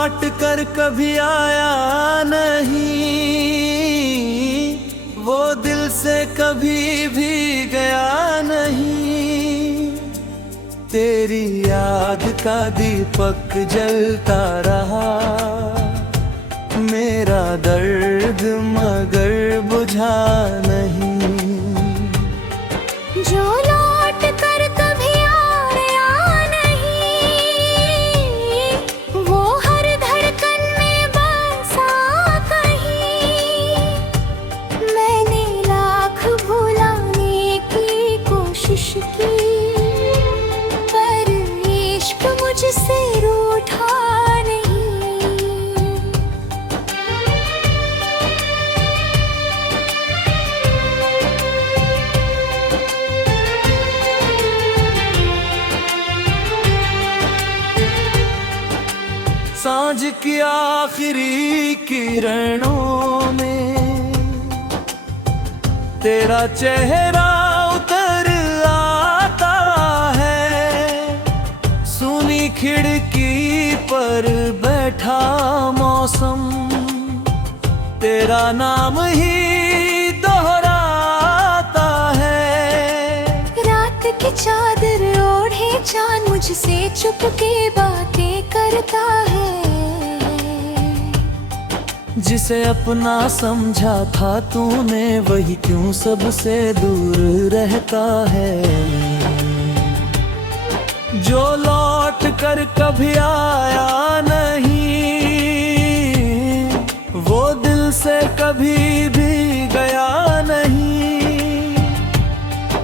लौट कर कभी आया नहीं, वो दिल से कभी भी गया नहीं। तेरी याद का दीपक जलता रहा, मेरा दर्द मगर बुझा नहीं। जो लौट कर कभी आया नहीं, वो हर धड़कन में बसा कहीं। मैंने लाख भुलाने की कोशिश की, पर इश्क मुझसे रूठा सांझ की आखिरी किरणों में तेरा चेहरा उतर आता है। सुनी खिड़की पर बैठा मौसम, तेरा नाम ही दोहराता है। रात की चादर ओढ़े चांद मुझसे चुपके बातें करता है। जिसे अपना समझा था तूने, वही क्यों सबसे दूर रहता है। जो लौट कर कभी आया नहीं, वो दिल से कभी भी गया नहीं।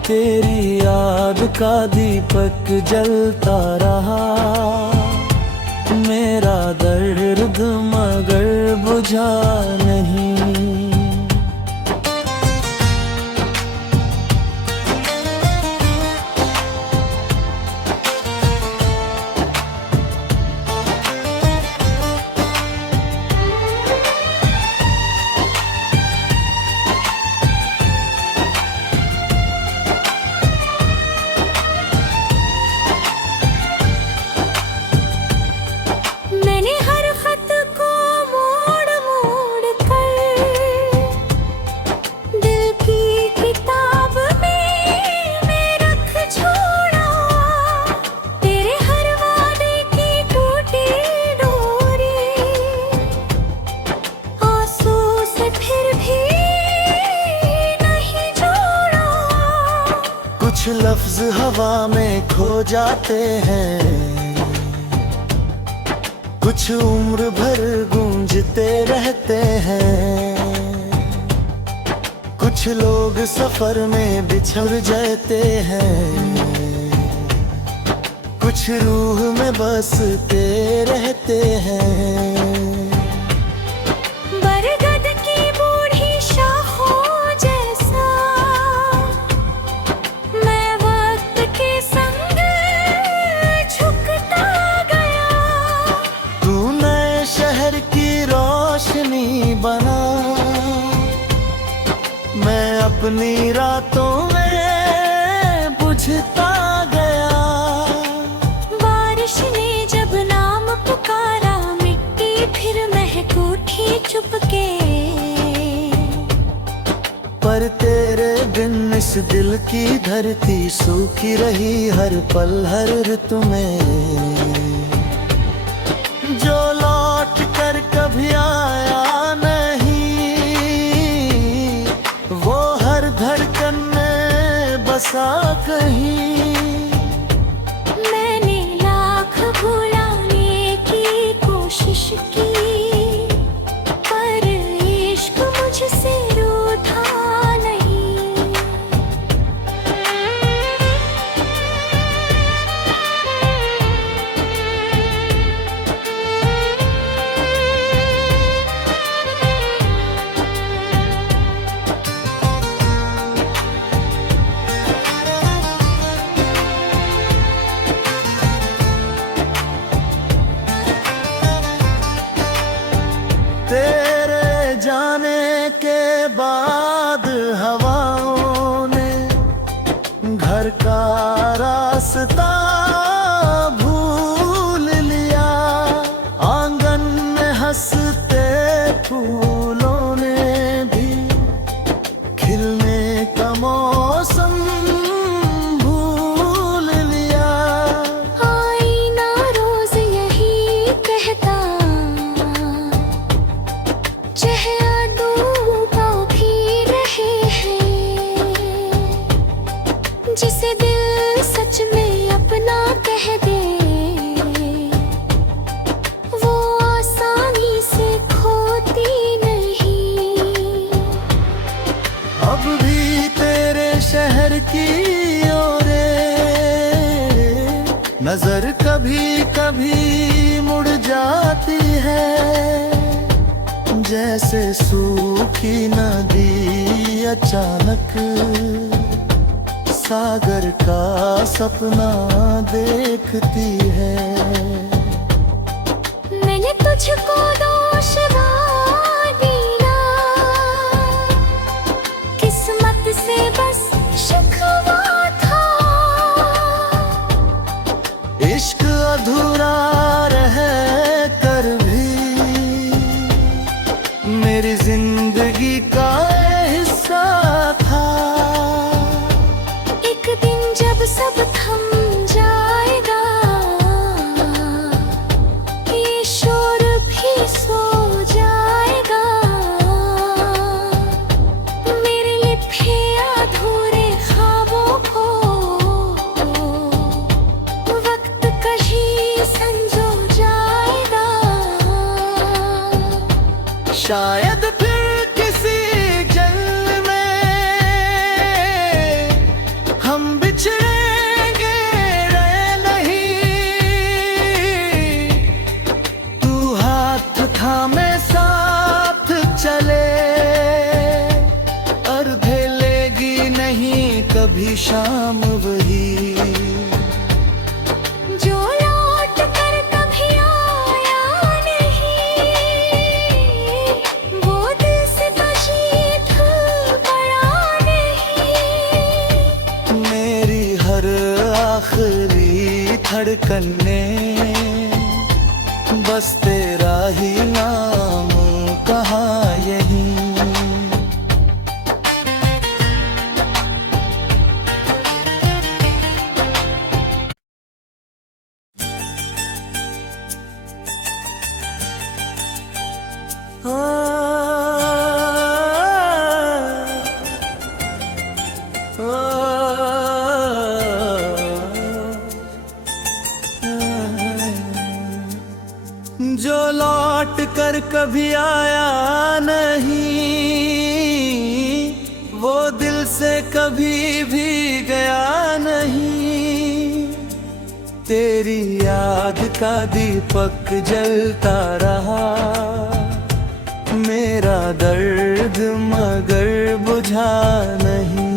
तेरी याद का दीपक जलता रहा, मेरा दर्द मगर बुझा नहीं। कुछ लफ्ज हवा में खो जाते हैं, कुछ उम्र भर गूंजते रहते हैं। कुछ लोग सफर में बिछड़ जाते हैं, कुछ रूह में बसते रहते हैं। बना मैं अपनी रातों में बुझता गया। बारिश ने जब नाम पुकारा, मिट्टी फिर महक उठी चुपके। पर तेरे बिन इस दिल की धरती सूखी रही हर पल हर ऋतु में। जो लौट कर कभी आया बसा कहीं। मैंने लाख भुलाने की कोशिश की, पर इश्क मुझसे रूठा नहीं। तेरे जाने के बाद हवाओं ने घर का रास्ता भूल लिया। आंगन फूलों ने भी खिलने का मौसम भूल लिया। आईना रोज यही कहता, चेहरा डूबा भी रहे हैं। जिसे दिल सच में अपना कह दे, वो आसानी से खोती नहीं। अब भी तेरे शहर की ओरें नजर कभी कभी मुड़ जाती है, जैसे सूखी नदी अचानक सागर का सपना देखती है। मैंने तुझको दोष दिया, किस्मत से बस शिकवा था। इश्क अधूरा रह कर भी मेरी जिंदगी का हिस्सा था। एक दिन जब सब थम जाएगा, ये शोर भी सो जाएगा। मेरे लिखे अधूरे ख्वाबों को वक्त कहीं संजो जाएगा। शायद फिर किसी जन्म में हम बिछड़ेंगे रे नहीं। तू हाथ थामे साथ चले, अर्धे लेगी नहीं कभी शाम वही। जो लौट कर कभी आया नहीं, वो दिल से बजीत पड़ा नहीं। मेरी हर आखिरी धड़कन ने बस तेरा ही नाम कहा यही। जो लौट कर कभी आया नहीं, वो दिल से कभी भी गया नहीं। तेरी याद का दीपक जलता रहा, मेरा दर्द मगर बुझा नहीं।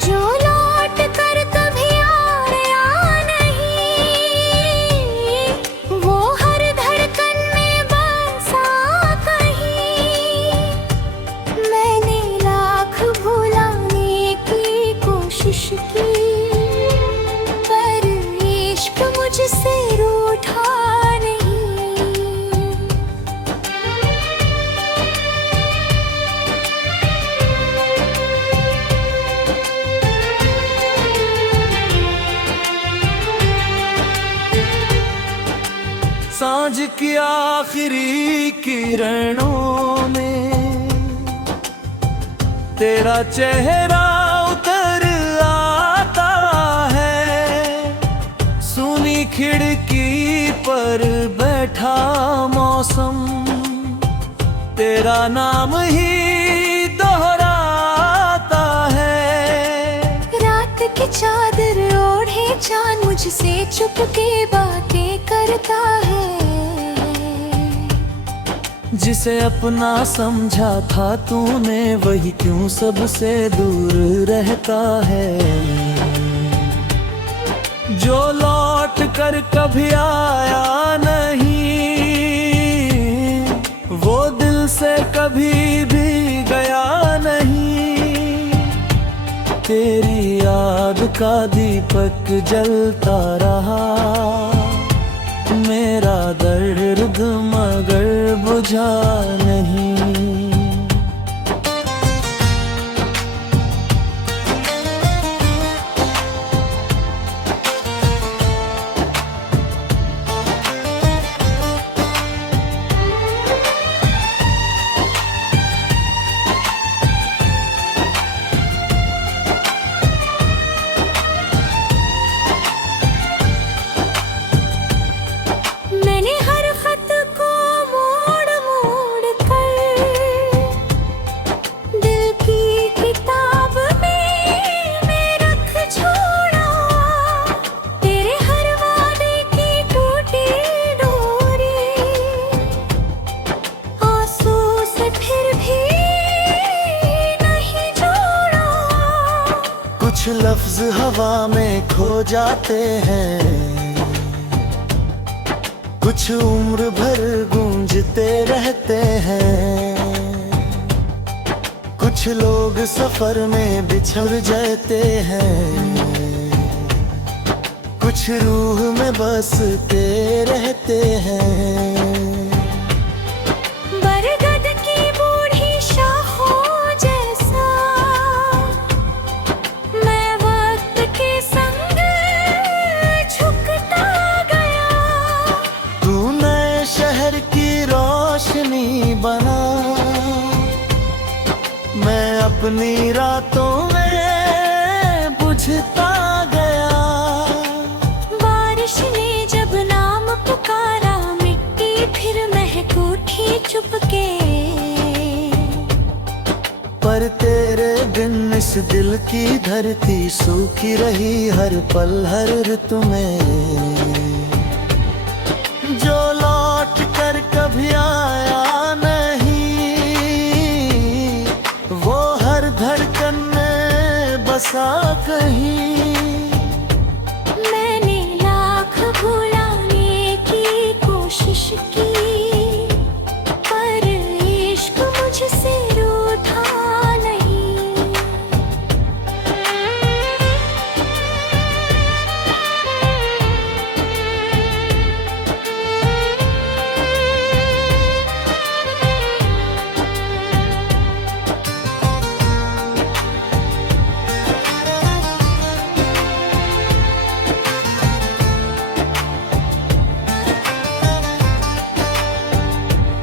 जो लौट कर कभी आया नहीं, वो हर धड़कन में बसा कहीं। मैंने लाख भुलाने की कोशिश की, पर इश्क मुझसे रूठा नहीं। सांझ की आखिरी किरणों में तेरा चेहरा उतर आता है। सुनी खिड़की पर बैठा मौसम तेरा नाम ही दोहराता है। रात की चादर ओढ़े चांद मुझसे चुपके बातें करता है। जिसे अपना समझा था तूने, वही क्यों सबसे दूर रहता है। जो लौट कर कभी आया नहीं, वो दिल से कभी भी गया नहीं। तेरी याद का दीपक जलता रहा, मेरा दर्द मगर बुझा नहीं। मैंने हर खत को मोड़ मोड़ कर दिल की किताब में रख छोड़ा। तेरे हर वादे की टूटी डोरी आंसू से फिर भी नहीं जोड़ा। कुछ लफ्ज हवा में खो जाते हैं, कुछ उम्र भर गूंजते रहते हैं। कुछ लोग सफर में बिछड़ जाते हैं, कुछ रूह में बसते रहते हैं। बरगद की बूढ़ी शाखों जैसा मैं वक्त के संग झुकता गया। तू नए शहर की रोशनी बना, मैं अपनी रातों में बुझता गया। बारिश ने जब नाम पुकारा मिट्टी फिर महक उठी चुपके। पर तेरे बिन इस दिल की धरती सूखी रही हर पल हर ऋतु में। जो लौट कर कभी आया नहीं, वो हर धड़कन में बसा कहीं। मैंने लाख भुलाने की कोशिश की, पर इश्क मुझसे रूठा नहीं।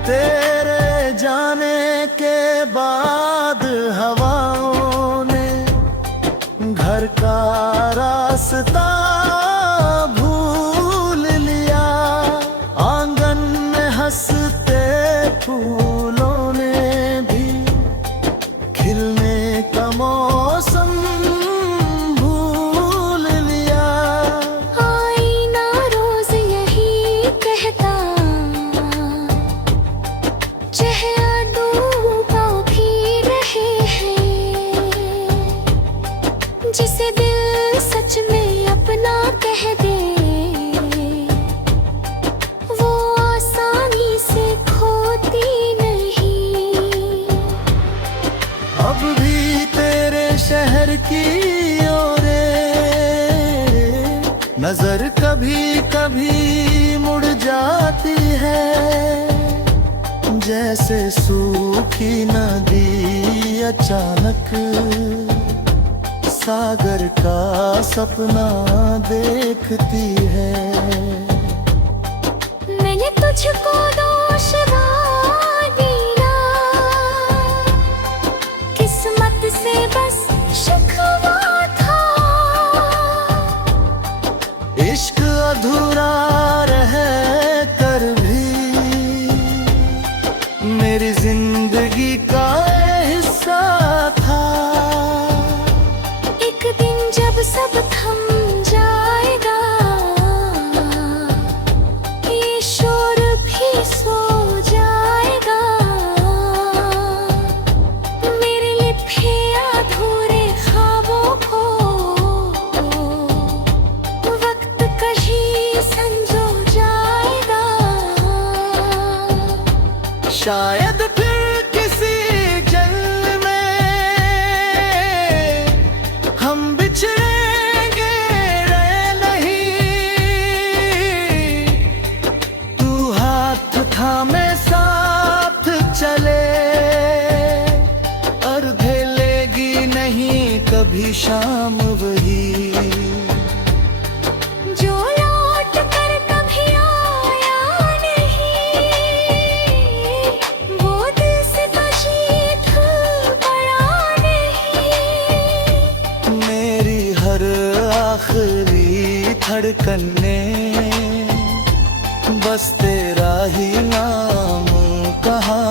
तेरे जाने के बाद हवाओं ने घर का रास्ता भूल लिया। आंगन में हंसते फूलों ने भी खिलने का मौसम भूल लिया। आईना रोज यही कहता, चेहरा डूबा भी रहे हैं। जिसे दिल सच में अपना कह दे, वो आसानी से खोती नहीं। अब भी तेरे शहर की ओरे नजर कभी कभी मुड़ जाती है। जैसे सूखी नदी अचानक सागर का सपना देखती है। मैंने तुझको दोष दिया, किस्मत से बस शिकवा था। इश्क अधूरा रह कर भी मेरी जिंदगी का हिस्सा था। एक दिन जब सब थम जाएगा, ये शोर भी सो जाएगा। मेरे लिखे अधूरे ख्वाबों को वक्त कहीं संजो जाएगा। शायद फिर किसी जन्म में हम बिछड़ेंगे रे नहीं। शाम वही जो लौट कर कभी आया नहीं, वो दिल से बची धुल पड़ा नहीं। मेरी हर आखिरी धड़कन ने बस तेरा ही नाम कहा